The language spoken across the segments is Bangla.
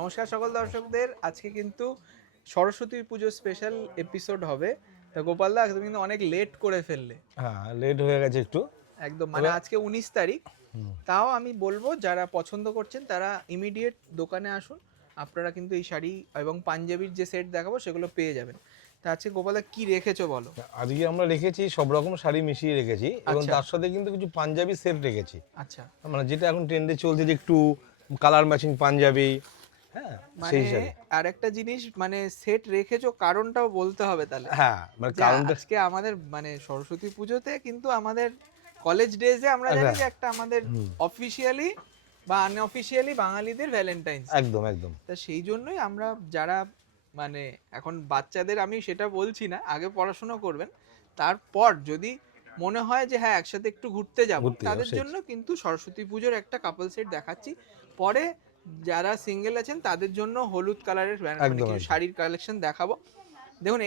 নমস্কার সকল দর্শকদের। আজকে কিন্তু সরস্বতী পুজো স্পেশাল এপিসোড হবে। তা গোপাল দা, তুমি কিন্তু অনেক লেট করে ফেললে। হ্যাঁ, লেট হয়ে গেছে একটু। একদম, মানে আজকে 19 তারিখ। তাও আমি বলবো যারা পছন্দ করছেন তারা ইমিডিয়েট দোকানে আসুন। আপনারা কিন্তু এই শাড়ি এবং পাঞ্জাবির যে সেট দেখাবো সেগুলো পেয়ে যাবেন। তা আজকে গোপাল দা কি রেখেছো বলো? আজকে আমরা রেখেছি সব রকম শাড়ি মিশিয়ে রেখেছি এবং আচ্ছা তার সাথে কিন্তু কিছু পাঞ্জাবি সেট রেখেছি। আচ্ছা, মানে যেটা এখন ট্রেন্ডে চলছে যে একটু কালার ম্যাচিং পাঞ্জাবি। হ্যাঁ, সেই মানে হিসাবে। আর একটা জিনিস, মানে সেট রেখেছো কারণটাও বলতে হবে তাহলে। হ্যাঁ, মানে যে কারণটা আজকে আমাদের মানে সরস্বতী পুজোতে কিন্তু আমাদের কলেজ ডেজে আমরা জানি যে একটা আমাদের অফিসিয়ালি বা আনঅফিসিয়ালি বাঙালিদের ভ্যালেন্টাইন্স। একদম একদম তা সেই জন্যই আমরা যারা মানে এখন বাচ্চাদের, আমি সেটা বলছি না, আগে পড়াশোনা করবেন, তারপর যদি মনে হয় যে হ্যাঁ একসাথে একটু ঘুরতে যাব, ঘুরতে যাবো, তাদের সেই জন্য কিন্তু সরস্বতী পুজোর একটা কাপল সেট দেখাচ্ছি। পরে যারা সিঙ্গেল আছেন তাদের জন্য হলুদ কালারের মানে একদম কিছু একদম শাড়ির কালেকশন দেখাবো। দেখুন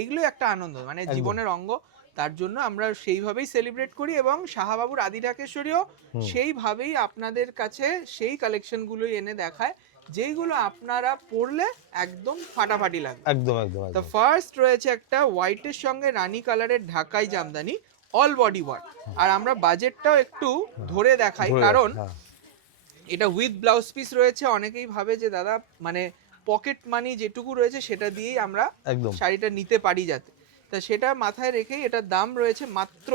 এইগুলো একটা আনন্দ, মানে একদম। জীবনের অঙ্গ। তার জন্য আমরা সেইভাবেই সেলিব্রেট করি এবং শাহবাবুর আদি ঢাকেশ্বরীও সেইভাবেই আপনাদের কাছে সেই কালেকশনগুলোই এনে দেখায় যেইগুলো আপনারা পরলে একদম ফাটাফাটি লাগবে। একদম একদম তো একদম ফার্স্ট রয়েছে একটা হোয়াইটের সঙ্গে রানী কালারের ঢাকাই জামদানি, অল বডি ওয়ার্ক। আর আমরা বাজেটটাও একটু ধরে দেখাই, ধরে কারণ রাখি, হ্যাঁ এটা উইথ ব্লাউজ পিস রয়েছে। অনেকেই ভাবে যে দাদা মানে পকেট মানি যেটুকু রয়েছে সেটা দিয়েই আমরা একদম শাড়িটা নিতে পারি যাতে, তা সেটা মাথায় রেখেই এটার দাম রয়েছে মাত্র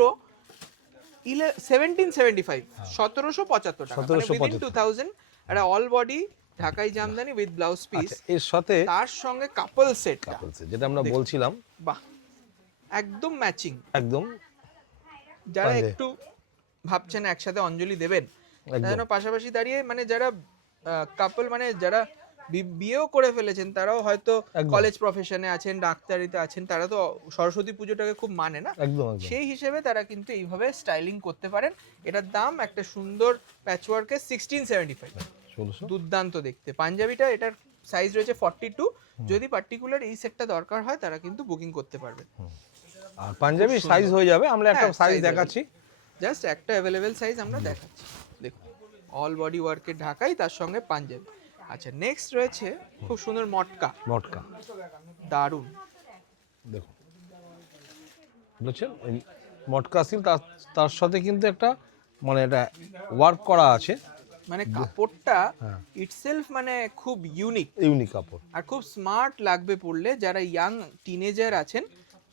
1775, 1775 টাকা, মানে উইদিন 1775। 2000। একটা অল বডি ঢাকাই জামদানি উইথ ব্লাউজ পিস, আচ্ছা, এর সাথে তার সঙ্গে কাপল সেটটা কাপল সেট যেটা আমরা দেখুন। বলছিলাম, বাহ, একদম ম্যাচিং। একদম যারা পাঞ্জাবি, একটু ভাবছেন একসাথে অঞ্জলি দেবেন, তার একদম জন্য পাশাপাশি দাঁড়িয়ে মানে যারা কাপল, মানে যারা বিয়েও করে ফেলেছেন, তারাও হয়তো একদম কলেজ প্রফেশনে আছেন, ডাক্তারিতে আছেন, তারা তো সরস্বতী পুজোটাকে খুব মানে না, একদম একদম সেই হিসেবে তারা কিন্তু এইভাবে স্টাইলিং করতে পারেন। এটার দাম একটা সুন্দর প্যাচওয়ার্কের 1675। 1600। দুর্দান্ত দেখতে পাঞ্জাবিটা। এটার সাইজ রয়েছে 42। যদি পার্টিকুলার এই সেটটা দরকার হয় তারা কিন্তু বুকিং করতে পারবে। আর পাঞ্জাবি সাইজ হয়ে যাবে, আমরা একটা হ্যাঁ, সাইজ size দেখাচ্ছি। জাস্ট একটা অ্যাভেলেবেল সাইজ আমরা দেখাচ্ছি। দেখুন, অল বডি ওয়ার্কের ঢাকাই, তার সঙ্গে পাঞ্জাবি। আচ্ছা, নেক্সট রয়েছে খুব সুন্দর মটকা, মটকা দারুন। দেখুন, বুঝছেন এই মটকা সিল, তার তার সাথে কিন্তু একটা মানে এটা ওয়ার্ক করা আছে, মানে কাপড়টা হ্যাঁ ইটসেলফ মানে খুব ইউনিক ইউনিক কাপড়। আর খুব স্মার্ট লাগবে পরলে। যারা ইয়াং টিনেজার আছেন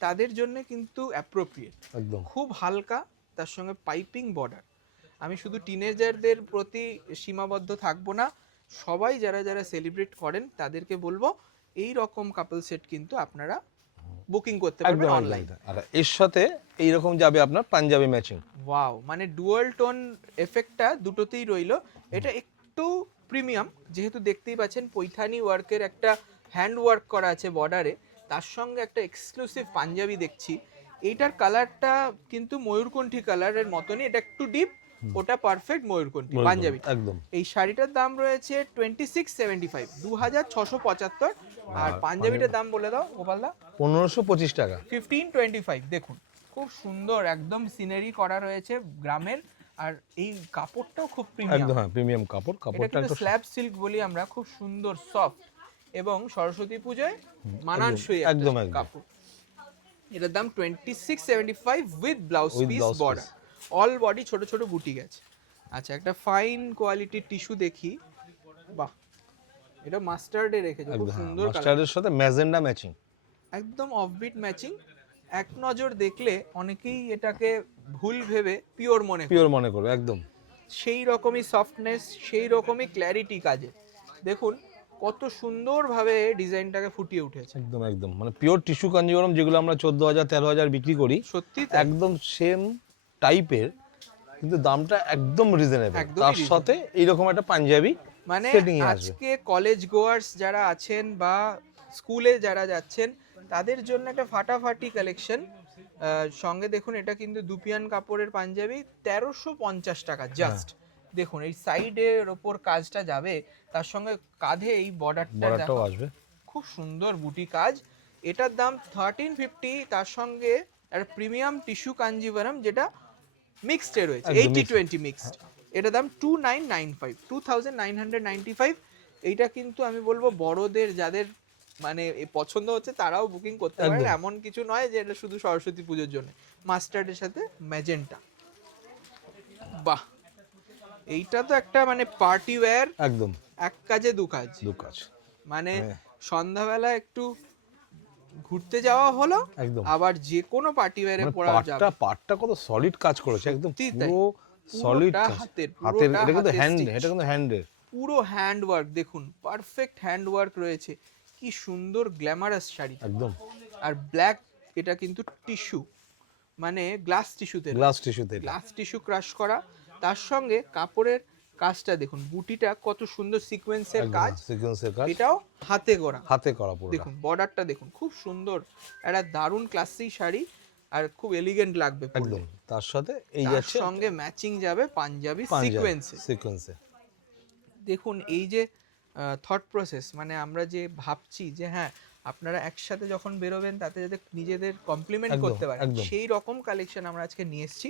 তাদের জন্য কিন্তু অ্যাপ্রোপ্রিয়েট। একদম খুব হালকা, তার সঙ্গে পাইপিং বর্ডার। আমি শুধু টিনেজারদের প্রতি সীমাবদ্ধ থাকবো না, সবাই যারা যারা সেলিব্রেট করেন তাদেরকে বলবো এই রকম কাপল সেট কিন্তু আপনারা বুকিং করতে পারবেন একদম একদম অনলাইন। একদম। আর এর সাথে এইরকম যাবে আপনার পাঞ্জাবি ম্যাচিং। ওয়াও, মানে ডুয়াল টোন এফেক্টটা দুটোতেই রইলো। এটা একটু প্রিমিয়াম, যেহেতু দেখতেই পাচ্ছেন পৈথানি ওয়ার্কের একটা হ্যান্ড ওয়ার্ক করা আছে বর্ডারে, তার সঙ্গে একটা এক্সক্লুসিভ পাঞ্জাবি দেখছি। এইটার কালারটা কিন্তু ময়ূরকণ্ঠী কালারের মতনই, এটা একটু ডিপ, ওটা পারফেক্ট ময়ূরকণ্ঠী পাঞ্জাবি। একদম। এই শাড়িটার দাম রয়েছে 2675, 2675। আর পাঞ্জাবিটার দাম বলে দাও গোপালদা। 1525 টাকা। 1525। দেখুন, খুব সুন্দর একদম সিনারি করা রয়েছে গ্রামের। আর এই কাপড়টাও খুব প্রিমিয়াম। একদম হ্যাঁ, প্রিমিয়াম কাপড়, এটা কাপড়টা কিন্তু একটু স্ল্যাব সিল্ক বলি আমরা, খুব সুন্দর সফট এবং সরস্বতী পুজোয় মানানসই একটা একদম একদম কাপড়। এটার দাম 2675 with blouse with piece blouse border, all body ছোট ছোট বুটি গেছে। আচ্ছা, একটা ফাইন কোয়ালিটির টিস্যু দেখি। বাহ, এটা মাস্টার্ডে রেখেছে, খুব একদম হ্যাঁ, সুন্দর কালার, মাস্টার্ডের সাথে ম্যাজেন্ডা ম্যাচিং। একদম অফবিট ম্যাচিং। এক নজর দেখলে অনেকেই এটাকে ভুল ভেবে পিওর মনে করে। পিওর মনে করবে একদম। সেই রকমই সফটনেস, সেই রকমই ক্ল্যারিটি কাজে। দেখুন কত সুন্দরভাবে ডিজাইনটাকে ফুটিয়ে উঠেছে। একদম একদম, মানে পিওর টিস্যু কাঞ্জিভরম যেগুলো আমরা 14,000 13,000 বিক্রি করি, সত্যি একদম সেম টাইপের, কিন্তু দামটা একদম রিজনেবল। একদমই তার reasonable। সাথে এইরকম একটা পাঞ্জাবি মানে সেটিং এ আসবে। আজকে কলেজ গোয়ার্স যারা আছেন বা স্কুলে যারা যাচ্ছেন তাদের জন্য একটা ফাটাফাটি কালেকশন। সঙ্গে দেখুন, এটা কিন্তু দুপিয়ান কাপড়ের পাঞ্জাবি, 1350 টাকা জাস্ট। দেখুন এই সাইডের ওপর কাজটা যাবে, তার সঙ্গে কাঁধে এই বর্ডারটাও বর্ডারটাও আসবে। খুব সুন্দর বুটি কাজ। এটার দাম 1350, তার সঙ্গে একটা প্রিমিয়াম টিস্যু কাঞ্জিভারাম যেটা মিক্সড এ রয়েছে, একদম 80-20 মিক্সড। এটার দাম 2995, 2995। এইটা কিন্তু আমি বলবো বড়দের যাদের মানে পছন্দ হচ্ছে তারাও বুকিং করতে পারেন, একদম। এমন কিছু নয় যে এটা শুধু সরস্বতী পুজোর জন্য। মাস্টার্ডের সাথে ম্যাজেন্টা, বাহ এইটা তো একটা মানে পার্টি ওয়্যার, একদম এক কাজে দু কাজ। কাজ। মানে হ্যাঁ। সন্ধ্যাবেলা একটু ঘুরতে যাওয়া হলো, একদম। আবার যে কোনো পার্টি ওয়্যারে মানে পরা যাবে। পাটটা কত সলিড কাজ করেছে, একদম সত্যি তাই। পুরো সলিড পুরোটা কাজ। হাতের, হাতের, পুরোটা এটা কিন্তু হাতের হ্যান্ড, stitch। এটা কিন্তু হ্যান্ডের। পুরো হ্যান্ড ওয়ার্ক দেখুন, পারফেক্ট হ্যান্ড ওয়ার্ক রয়েছে, কি সুন্দর গ্ল্যামারাস শাড়ি। একদম আর ব্ল্যাক, এটা কিন্তু টিস্যু, মানে গ্লাস টিস্যুতে, গ্লাস টিস্যুতে এটা। গ্লাস টিস্যু ক্রাশ করা। তার সঙ্গে কাপড়ের কাজটা দেখুন, বুটিটা কত সুন্দর সিকোয়েন্সের একদম কাজ, সিকোয়েন্সের কাজ, এটাও হাতে করা। হাতে করা পুরোটা। দেখুন বর্ডারটা দেখুন, খুব সুন্দর, একটা দারুণ ক্লাসি শাড়ি, আর খুব এলিগেন্ট লাগবে পরলে। একদম। তার সাথে এই তার যাচ্ছে সঙ্গে ম্যাচিং যাবে পাঞ্জাবি সিকোয়েন্সে। সিকোয়েন্সে। দেখুন এই যে থট প্রসেস, মানে আমরা যে ভাবছি যে হ্যাঁ আপনারা একসাথে যখন বেরোবেন তাতে যাতে নিজেদের কমপ্লিমেন্ট একদম, করতে পারেন, একদম। সেই রকম কালেকশন আমরা আজকে নিয়ে এসেছি।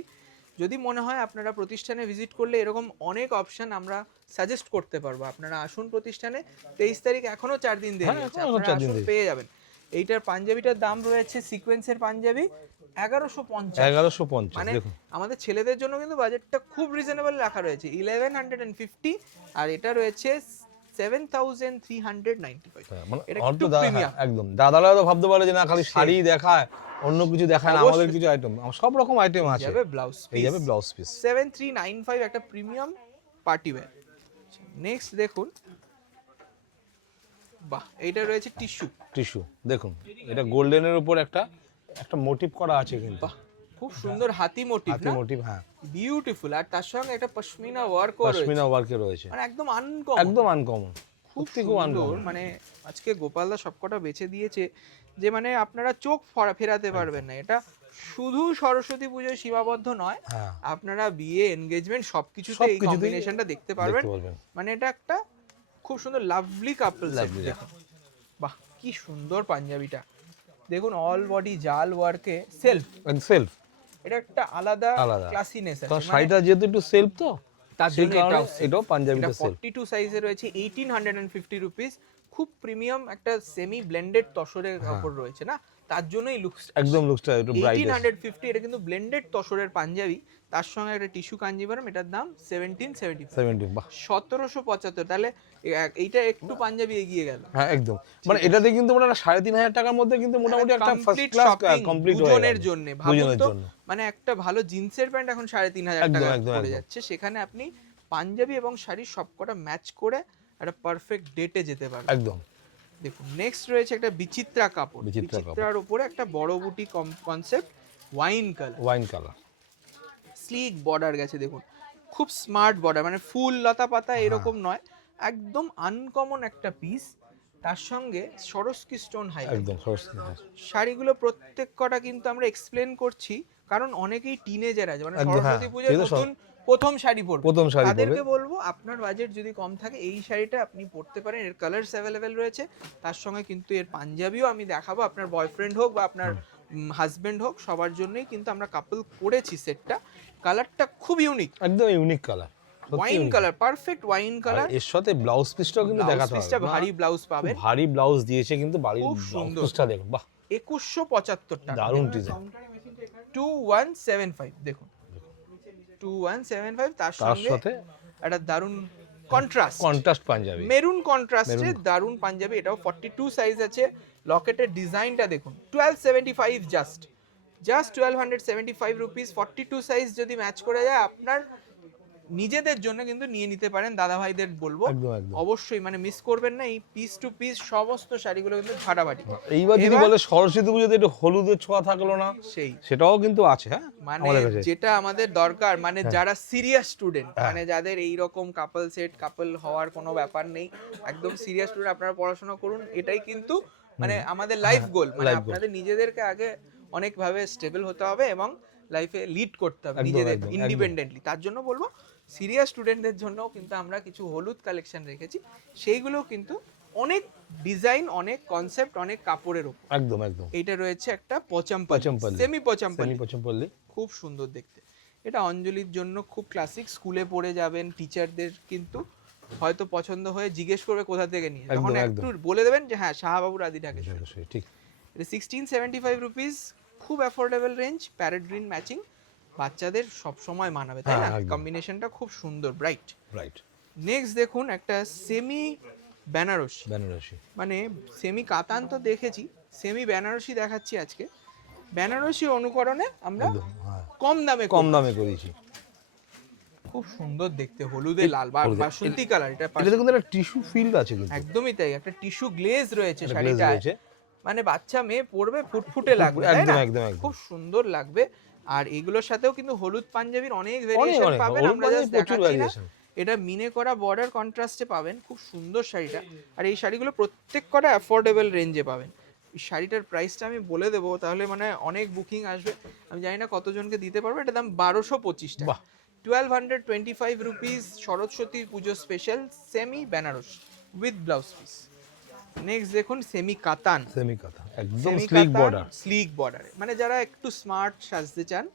যদি মনে হয় আপনারা প্রতিষ্ঠানে ভিজিট করলে এরকম অনেক অপশন আমরা সাজেস্ট করতে পারবো, আপনারা আসুন প্রতিষ্ঠানে। 23 তারিখ, এখনো 4 দিন দেরি হ্যাঁ, আছে, এখনো আপনারা 4 দিন আসুন, দেরি। পেয়ে যাবেন। এইটার পাঞ্জাবিটার দাম রয়েছে, সিকোয়েন্সের পাঞ্জাবি 1150। 1150 মানে দেখুন। আমাদের ছেলেদের জন্য কিন্তু বাজেটটা খুব রিজনেবল রাখা রয়েছে, 1150, আর এটা রয়েছে 7395। হ্যাঁ, মানে এটা অল্প একটু প্রিমিয়াম। একদম। দাদারা তো ভাবতে পারে যে না খালি সেই। শাড়ি দেখায়, অন্য কিছু দেখায় না, আমাদের অবশ্যই। কিছু আইটেম, সব রকম আইটেম আছে। যাবে ব্লাউজ এই যাবে ব্লাউজ পিস। 7395, একটা প্রিমিয়াম পার্টি ওয়্যার। নেক্সট দেখুন, বাহ এটা রয়েছে টিস্যু, টিস্যু দেখুন, এটা গোল্ডেনের উপর একটা একটা মোটিভ করা আছে কিন্তু। বাহ খুব সুন্দর হাতি মোটিভ, হাতি না মোটিভ, হ্যাঁ। বিউটিফুল। আর তার সঙ্গে একটা পশমিনা ওয়ার্কও রয়েছে, পশমিনা ওয়ার্কে রয়েছে, মানে একদম আনকমন, একদম আনকমন, খুব খুব সুন্দর। আনকমন। মানে আজকে গোপালদা সবকটা বেছে দিয়েছে যে মানে আপনারা চোখ ফেরাতে পারবেন না। এটা শুধু সরস্বতী পুজোয় সীমাবদ্ধ নয়, হ্যাঁ, আপনারা বিয়ে, এনগেজমেন্ট সবকিছুতে এই সবকিছুতেই কম্বিনেশনটা দেখতে পারবেন। দেখতে পারবেন। মানে এটা একটা খুব সুন্দর লাভলি কাপল সেট। Lovely। দেখুন বাহ কি সুন্দর পাঞ্জাবিটা, দেখুন অল বডি জাল ওয়ার্কে সেলফ, সেলফ, এটা একটা আলাদা আলাদা ক্লাসিনেস তো আছে। মানে শাড়িটা যেহেতু একটু সেলফ, তো তার সেই জন্য কারণে এটাও এটাও পাঞ্জাবিটা এটা সেলফ। 42 সাইজে রয়েছে, 1850 রুপিস। খুব প্রিমিয়াম একটা সেমি ব্লেন্ডেড তসরের কাপড় রয়েছে না, তার জন্যই লুকস একদম লুকসটা একটু ব্রাইট। 1850। এটা কিন্তু ব্লেন্ডেড তসরের পাঞ্জাবি, তার সঙ্গে একটা টিস্যু কাঞ্জিভারম, এটার দাম 1775, 70, বাহ। 1775। তাহলে এইটা একটু পাঞ্জাবি এগিয়ে গেল। হ্যাঁ একদম, মানে এটাতে কিন্তু মোটামুটি 3500 টাকার মধ্যে কিন্তু মোটামুটি একটা ফার্স্ট ক্লাস কমপ্লিট হয়ে দুজনের গেল। জন্য ভাবুন দুজনের তো, জন্য মানে একটা ভালো জিন্সের প্যান্ট এখন 3500 একদম, টাকা একদম, পড়ে একদম। যাচ্ছে, সেখানে আপনি পাঞ্জাবি এবং শাড়ি সবকটা ম্যাচ করে একটা পারফেক্ট ডেটে যেতে পারবেন। একদম। দেখুন নেক্সট রয়েছে একটা বিচিত্রা কাপড়, বিচিত্রা কাপড়। বিচিত্রার উপরে একটা বড় বুটি concept, wine colour, wine colour, slick border গেছে দেখুন, খুব স্মার্ট বর্ডার, মানে ফুল লতা পাতা এরকম নয়, একদম আনকমন একটা পিস। তার সঙ্গে সরস্কি স্টোন হাইলাইট। একদম সরস্বতী। শাড়িগুলো প্রত্যেক কটা কিন্তু আমরা এক্সপ্লেন করছি, কারণ অনেকেই টিনেজার আছে, মানে একদম, হ্যাঁ, সরস্বতী পুজোয় এই তো নতুন প্রথম শাড়ি পরবে, প্রথম শাড়ি তাদেরকে পরবে। বলবো আপনার বাজেট যদি কম থাকে এই শাড়িটা আপনি পরতে পারেন, এর কালারস অ্যাভেলেবেল রয়েছে। তার সঙ্গে কিন্তু এর পাঞ্জাবিও আমি দেখাবো, আপনার বয়ফ্রেন্ড হোক বা আপনার হাজবেন্ড হোক, সবার জন্যই কিন্তু আমরা কাপল করেছি সেটটা। কালারটা খুব ইউনিক, একদম unique colour, wine colour, perfect wine colour. এর সাথে ব্লাউজ পিসটাও কিন্তু দেখাতে পিসটা হবে, ভারী ব্লাউজ পাবেন, ভারী ব্লাউজ দিয়েছে কিন্তু, বাড়ির খুব ব্লাউজ সুন্দর। পিসটা দেখুন, বাহ 2175 টাকা, দারুণ ডিজাইন। 2175 দেখুন, 2175। তার তার সঙ্গে সাথে একটা দারুণ কন্ট্রাস্ট পাঞ্জাবি, মেরুন কন্ট্রাস্টে দারুণ পাঞ্জাবি, এটাও 42 সাইজ আছে। লকেটের ডিজাইনটা দেখুন, 1275, জাস্ট 1275 রুপিস। 42 সাইজ যদি ম্যাচ করে যায় আপনার নিজেদের জন্য কিন্তু নিয়ে নিতে পারেন, দাদা ভাইদের বলবো একদম, একদম। অবশ্যই, মানে মিস করবেন না। এই পিস টু পিস সমস্ত শাড়িগুলো কিন্তু ফাটাফাটি। এইবার যদি বলে সরস্বতী পুজোতে একটু হলুদের ছোঁয়া থাকলো না, সেই সেটাও কিন্তু আছে, হ্যাঁ মানে আমাদের কাছে। যেটা আমাদের দরকার, মানে যারা সিরিয়াস স্টুডেন্ট, মানে যাদের এই রকম কাপল সেট, কাপল হওয়ার কোনো ব্যাপার নেই, একদম সিরিয়াস স্টুডেন্ট, আপনারা পড়াশোনা করুন, এটাই কিন্তু মানে আমাদের লাইফ গোল। মানে life goal। আপনাদের নিজেদেরকে আগে অনেকভাবে স্টেবল হতে হবে এবং লাইফে লিড করতে হবে একদম, নিজেদের একদম, একদম। ইন্ডিপেন্ডেন্টলি। তার জন্য বলবো সিরিয়াস স্টুডেন্টদের জন্য কিন্তু আমরা কিছু হলুদ কালেকশন রেখেছি, সেইগুলো কিন্তু অনেক ডিজাইন, অনেক কনসেপ্ট, অনেক কাপড়ের উপর। একদম, একদম। এইটা রয়েছে একটা পচমপল্লি, পচমপল্লি, সেমি পচমপল্লি, সেমি পচমপল্লি, খুব সুন্দর দেখতে। এটা অঞ্জলির জন্য খুব ক্লাসিক, স্কুলে পড়ে যাবেন টিচারদের কিন্তু হয়তো পছন্দ হয়ে জিজ্ঞেস করবে কোথা থেকে নিয়ে, একদম, তখন একদম। একটু বলে দেবেন যে হ্যাঁ শাহবাবুর আদি ঢাকেশ্বরী। ঢাকেশ্বরী, ঠিক। এটা 1675 রুপিস, খুব affordable range, parrot green matching, বাচ্চাদের সব সময় মানাবে তাই না, হ্যাঁ, একদম। কম্বিনেশনটা খুব সুন্দর ব্রাইট। রাইট। নেক্সট দেখুন একটা সেমি বেনারসি, বেনারসি। মানে সেমি কাতান তো দেখেছি, সেমি বেনারসি দেখাচ্ছি আজকে। বেনারসির অনুকরণে আমরা একদম, হ্যাঁ। কম দামে কম দামে করেছি। খুব সুন্দর দেখতে, হলুদে লাল হলুদে। বাসন্তী কালার, এটা এটাতে কিন্তু একটা টিস্যু ফিল আছে কিন্তু। একদমই তাই, একটা টিস্যু গ্লেজ রয়েছে একটা glaze শাড়িটায়, রয়েছে। মানে বাচ্চা মেয়ে পরবে ফুটফুটে লাগবে তাই একদম, না, একদম, একদম। খুব সুন্দর লাগবে। আর এগুলোর সাথেও কিন্তু হলুদ পাঞ্জাবির অনেক ভেরিয়েশন অনেক পাবেন, হলুদ আমরা পাঞ্জাবি জাস্ট প্রচুর দেখাচ্ছি না। ভ্যারিয়েশন। এটা মিনে করা বর্ডার কন্ট্রাস্টে পাবেন, খুব সুন্দর শাড়িটা। আর এই শাড়িগুলো প্রত্যেক কটা অ্যাফোর্ডেবল রেঞ্জে পাবেন। এই শাড়িটার প্রাইসটা আমি বলে দেবো, তাহলে মানে অনেক বুকিং আসবে, আমি জানি না কতজনকে দিতে পারবো। এটা দাম 1225 টাকা, বাহ। 1225 rupees, Saraswati Puja special semi Benaras with blouse piece. Next দেখুন সেমি কাতান, সেমি কাতা, একদম স্লিক বর্ডার। স্লিক বর্ডারে, মানে যারা একটু স্মার্ট সাজতে চান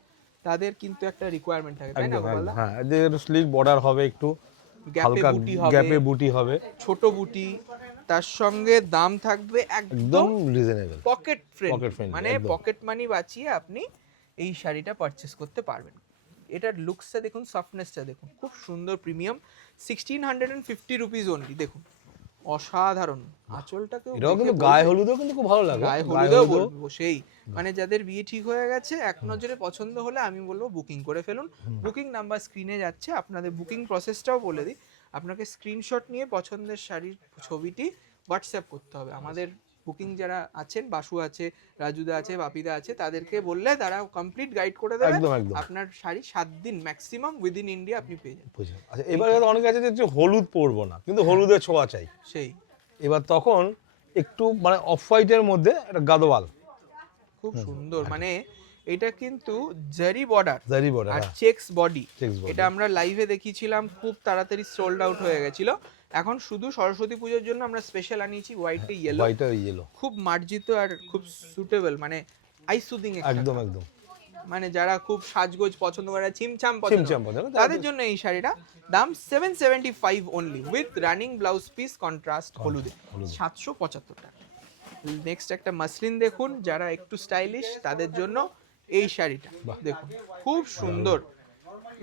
তাদের কিন্তু একটা রিকোয়ারমেন্ট থাকে তাই না একদম, গোপালদা? একদম, হ্যাঁ, এদের স্লিক বর্ডার হবে, একটু গ্যাপে হালকা বুটি হবে, গ্যাপে বুটি হবে, ছোট বুটি, তার সঙ্গে দাম থাকবে একদম একদম reasonable, pocket Pocket friendly, friendly, মানে একদম। পকেট মানি বাঁচিয়ে আপনি এই শাড়িটা পারচেস করতে পারবেন। এটার লুকসটা দেখুন, সফটনেসটা দেখুন, খুব সুন্দর প্রিমিয়াম, 1650 রুপিস অনলি। দেখুন অসাধারণ, আঁচলটাকেও এটাও কিন্তু দেখে গায়ে বলবে- হলুদেও কিন্তু খুব ভালো লাগে। গায়ে হলুদেও বলবো সেই, মানে যাদের বিয়ে ঠিক হয়ে গেছে এক নজরে পছন্দ হলে আমি বলবো বুকিং করে ফেলুন। বুকিং নাম্বার স্ক্রিনে যাচ্ছে, আপনাদের বুকিং প্রসেসটাও বলে দিই। আপনাকে স্ক্রিনশট নিয়ে পছন্দের শাড়ির ছবিটি হোয়াটসঅ্যাপ করতে হবে। আমাদের বুকিং যারা আছেন, বাসু আছে, রাজুদা আছে, বাপিদা আছে, তাদেরকে বললে তারা কমপ্লিট গাইড করে দেবে, একদম, একদম। আপনার শাড়ি 7 দিন ম্যাক্সিমাম উইদিন ইন্ডিয়া আপনি পেয়ে যাবেন। বুঝলাম। আচ্ছা, এবারে অনেকে আছে যে হলুদ পরবো না, কিন্তু হলুদের ছোঁয়া চাই। সেই এবার তখন একটু মানে অফ হোয়াইটের মধ্যে একটা গাদোয়াল, খুব সুন্দর, মানে এটা কিন্তু জারি বর্ডার জারি বর্ডার, আর চেক্স বডি। Checks body। এটা আমরা লাইভে দেখিয়েছিলাম, খুব তাড়াতাড়ি সোল্ড আউট হয়ে গেছিল। এখন শুধু সরস্বতী পুজোর জন্য আমরা স্পেশাল আনিয়েছি হোয়াইটে ইয়েলো, হোয়াইট আর ইয়েলো, খুব মার্জিত আর খুব সুটেবল, মানে আই সুদিং, একদম, একদম। মানে যারা খুব সাজগোজ পছন্দ করে, ছিমছাম পছন্দ ছিমছাম করে, পছন্দ, তাদের জন্য এই শাড়িটা দাম 775 only with running blouse piece contrast হলুদে, 775 টাকা। নেক্সট একটা মাসলিন দেখুন, যারা একটু স্টাইলিশ তাদের জন্য এই শাড়িটা দেখুন, খুব সুন্দর।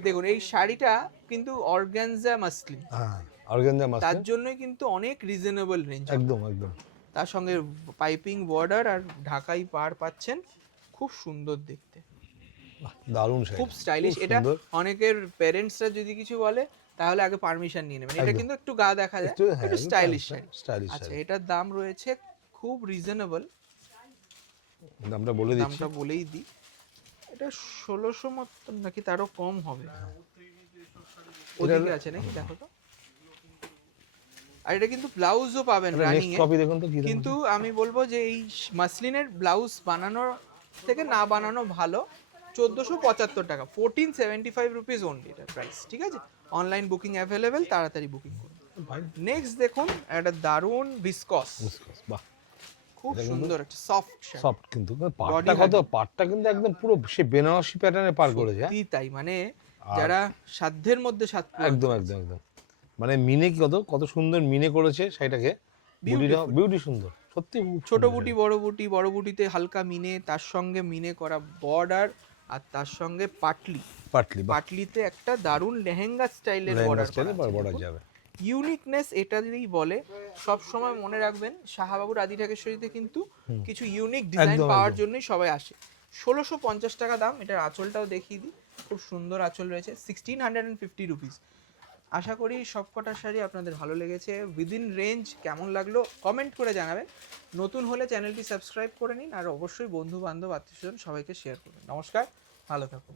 দেখুন এই শাড়িটা কিন্তু অর্গানজা মাসলিন, হ্যাঁ, অর্গানজা তার মাসলিন, জন্যই কিন্তু অনেক রিজনেবল রেঞ্জ, একদম, একদম। তার সঙ্গে পাইপিং বর্ডার আর ঢাকাই পাড় পাচ্ছেন, খুব সুন্দর দেখতে, বাহ, দারুণ শাড়ি, খুব স্টাইলিশ। খুব এটা সুন্দর। অনেকের প্যারেন্টসরা যদি কিছু বলে তাহলে আগে পারমিশন নিয়ে নেবেন, এটা একদম। কিন্তু একটু গা দেখা যায়, হ্যাঁ, একটু স্টাইলিশ শাড়ি। স্টাইলিশ আচ্ছা, শাড়ি। এটার দাম রয়েছে খুব রিজনেবল, দামটা বলে দিচ্ছি। দামটা বলেই দিই, এটা 1600 মতন নাকি তারও কম হবে, ওদিকে আছে নাকি দেখো তো। আর এটা কিন্তু ব্লাউজও পাবেন রানিং নেক্সট এ, কপি দেখুন তো কি দাম কিন্তু আমি বলবো যে এই মাসলিনের ব্লাউজ বানানোর থেকে না বানানো ভালো। 1475 টাকা, 1475 রুপিস অনলি এটা প্রাইস, ঠিক আছে? অনলাইন বুকিং অ্যাভেলেবেল, তাড়াতাড়ি বুকিং করুন। ভাই। নেক্সট দেখুন একটা দারুণ ভিসকস, বাহ, খুব সুন্দর একটা সফট সফট, কিন্তু পাটটা Body কত, hugging। পাটটা কিন্তু একদম পুরো সে বেনারসি প্যাটার্নে পার করেছে, হ্যাঁ? সত্যি তাই, মানে যারা সাধ্যের মধ্যে সাত পূরণ একদম, করেছে। একদম, একদম। মানে মিনে কত কত সুন্দর মিনে করেছে শাড়িটাকে, বুটিটা বিউটি সুন্দর, সত্যি খুব ছোট সুন্দর বুটি, বড় বুটিতে হালকা মিনে, তার সঙ্গে মিনে করা বর্ডার, আর তার সঙ্গে পাটলি, শাড়ি। পাটলি, বাহ, পাটলিতে একটা দারুণ লেহেঙ্গা স্টাইলের লেহেঙ্গা বর্ডার স্টাইলে বর্ডার যাবে। ইউনিকনেস এটা যদি বলে, সব সময় মনে রাখবেন শাহবাবুর আদি ঢাকেশ্বরীতে কিন্তু কিছু ইউনিক ডিজাইন একদম, পাওয়ার একদম। জন্যই সবাই আসে। 1650 টাকা দাম, এটার আঁচলটাও দেখিয়ে দিই, খুব সুন্দর আঁচল রয়েছে, 1650 রুপিস। আশা করি সবকটা শাড়ি আপনাদের ভালো লেগেছে। উইদিন রেঞ্জ কেমন লাগলো কমেন্ট করে জানাবেন। নতুন হলে চ্যানেলটি সাবস্ক্রাইব করে নিন, আর অবশ্যই বন্ধু বান্ধব আত্মীয়স্বজন সবাইকে শেয়ার করুন। নমস্কার, ভালো থাকুন।